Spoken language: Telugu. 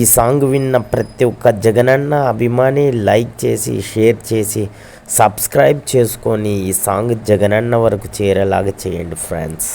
ఈ సాంగ్ విన్న ప్రతి ఒక్క జగనన్న అభిమాని లైక్ చేసి షేర్ చేసి సబ్స్క్రైబ్ చేసుకొని ఈ సాంగ్ జగనన్న వరకు చేరేలాగా చేయండి ఫ్రెండ్స్.